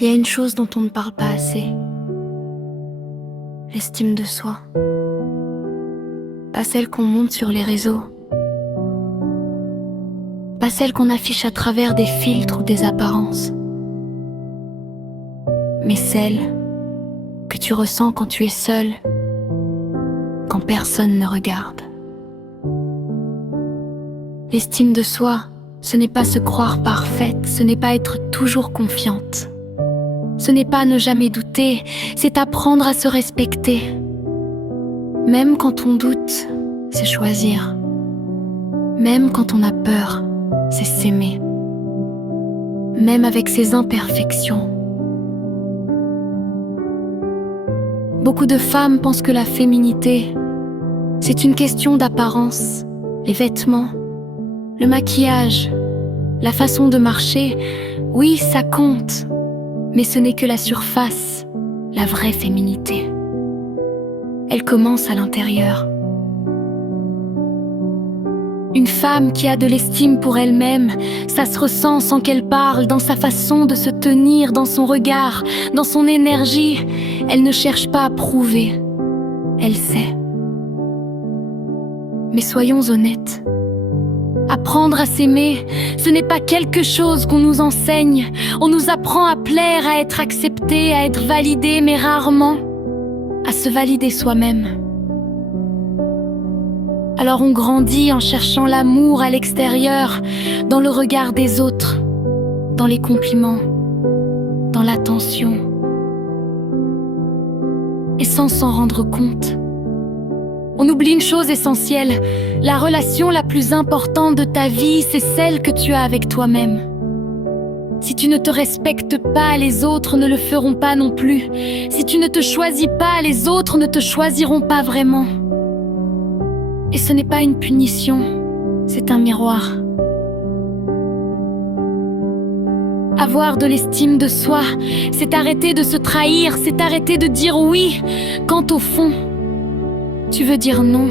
Il y a une chose dont on ne parle pas assez. L'estime de soi. Pas celle qu'on monte sur les réseaux. Pas celle qu'on affiche à travers des filtres ou des apparences. Mais celle que tu ressens quand tu es seul, quand personne ne regarde. L'estime de soi, ce n'est pas se croire parfaite, ce n'est pas être toujours confiante. Ce n'est pas ne jamais douter, c'est apprendre à se respecter. Même quand on doute, c'est choisir. Même quand on a peur, c'est s'aimer. Même avec ses imperfections. Beaucoup de femmes pensent que la féminité, c'est une question d'apparence. Les vêtements, le maquillage, la façon de marcher, oui, ça compte. Mais ce n'est que la surface, la vraie féminité. Elle commence à l'intérieur. Une femme qui a de l'estime pour elle-même, ça se ressent sans qu'elle parle, dans sa façon de se tenir, dans son regard, dans son énergie. Elle ne cherche pas à prouver, elle sait. Mais soyons honnêtes. Apprendre à s'aimer, ce n'est pas quelque chose qu'on nous enseigne. On nous apprend à plaire, à être accepté, à être validé, mais rarement à se valider soi-même. Alors on grandit en cherchant l'amour à l'extérieur, dans le regard des autres, dans les compliments, dans l'attention. Et sans s'en rendre compte, on oublie une chose essentielle. La relation la plus importante de ta vie, c'est celle que tu as avec toi-même. Si tu ne te respectes pas, les autres ne le feront pas non plus. Si tu ne te choisis pas, les autres ne te choisiront pas vraiment. Et ce n'est pas une punition, c'est un miroir. Avoir de l'estime de soi, c'est arrêter de se trahir, c'est arrêter de dire oui, quand au fond, tu veux dire non.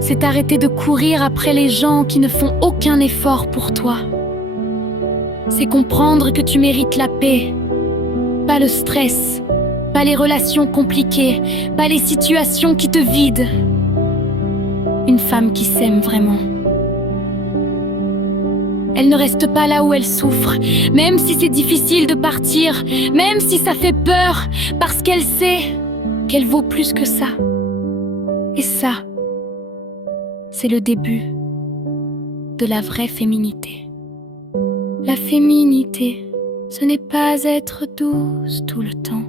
C'est arrêter de courir après les gens qui ne font aucun effort pour toi. C'est comprendre que tu mérites la paix, pas le stress, pas les relations compliquées, pas les situations qui te vident. Une femme qui s'aime vraiment. Elle ne reste pas là où elle souffre, même si c'est difficile de partir, même si ça fait peur, parce qu'elle sait qu'elle vaut plus que ça. Et ça, c'est le début de la vraie féminité. La féminité, ce n'est pas être douce tout le temps.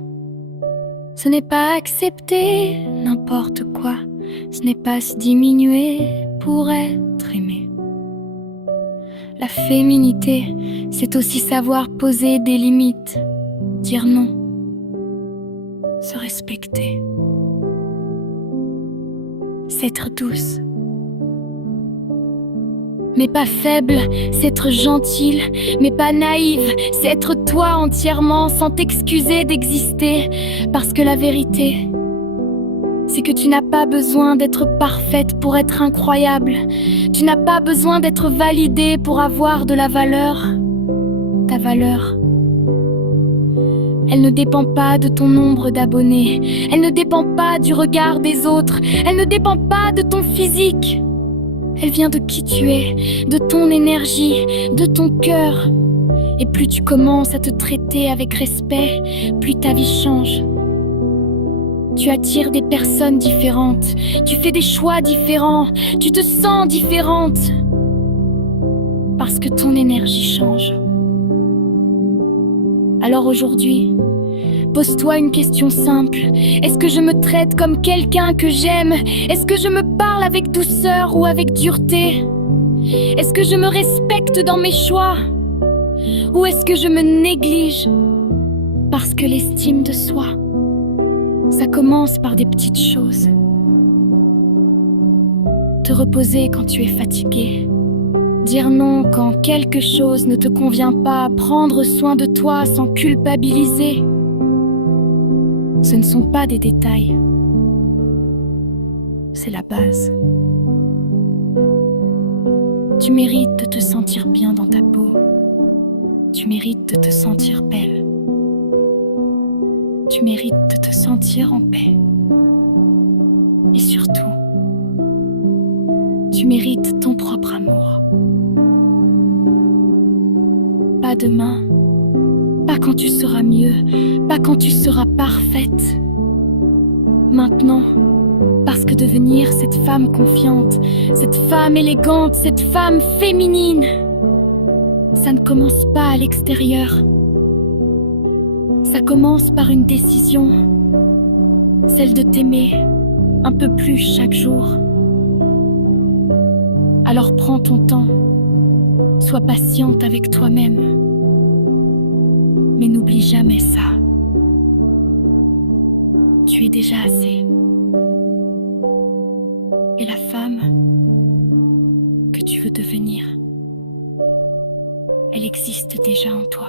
Ce n'est pas accepter n'importe quoi. Ce n'est pas se diminuer pour être aimé. La féminité, c'est aussi savoir poser des limites, dire non, se respecter. C'est être douce. Mais pas faible, c'est être gentille, mais pas naïve, c'est être toi entièrement sans t'excuser d'exister. Parce que la vérité, c'est que tu n'as pas besoin d'être parfaite pour être incroyable. Tu n'as pas besoin d'être validée pour avoir de la valeur. Ta valeur, elle ne dépend pas de ton nombre d'abonnés. Elle ne dépend pas du regard des autres. Elle ne dépend pas de ton physique. Elle vient de qui tu es, de ton énergie, de ton cœur. Et plus tu commences à te traiter avec respect, plus ta vie change. Tu attires des personnes différentes, tu fais des choix différents, tu te sens différente. Parce que ton énergie change. Alors aujourd'hui, pose-toi une question simple. Est-ce que je me traite comme quelqu'un que j'aime? Est-ce que je me parle avec douceur ou avec dureté? Est-ce que je me respecte dans mes choix? Ou est-ce que je me néglige? Parce que l'estime de soi, ça commence par des petites choses. Te reposer quand tu es fatigué. Dire non quand quelque chose ne te convient pas. Prendre soin de toi sans culpabiliser. Ce ne sont pas des détails. C'est la base. Tu mérites de te sentir bien dans ta peau. Tu mérites de te sentir belle. Tu mérites de te sentir en paix. Et surtout, tu mérites ton propre amour. Pas demain, pas quand tu seras mieux, pas quand tu seras parfaite. Maintenant, parce que devenir cette femme confiante, cette femme élégante, cette femme féminine, ça ne commence pas à l'extérieur. Ça commence par une décision, celle de t'aimer un peu plus chaque jour. Alors prends ton temps, sois patiente avec toi-même, mais n'oublie jamais ça. Tu es déjà assez. Et la femme que tu veux devenir, elle existe déjà en toi.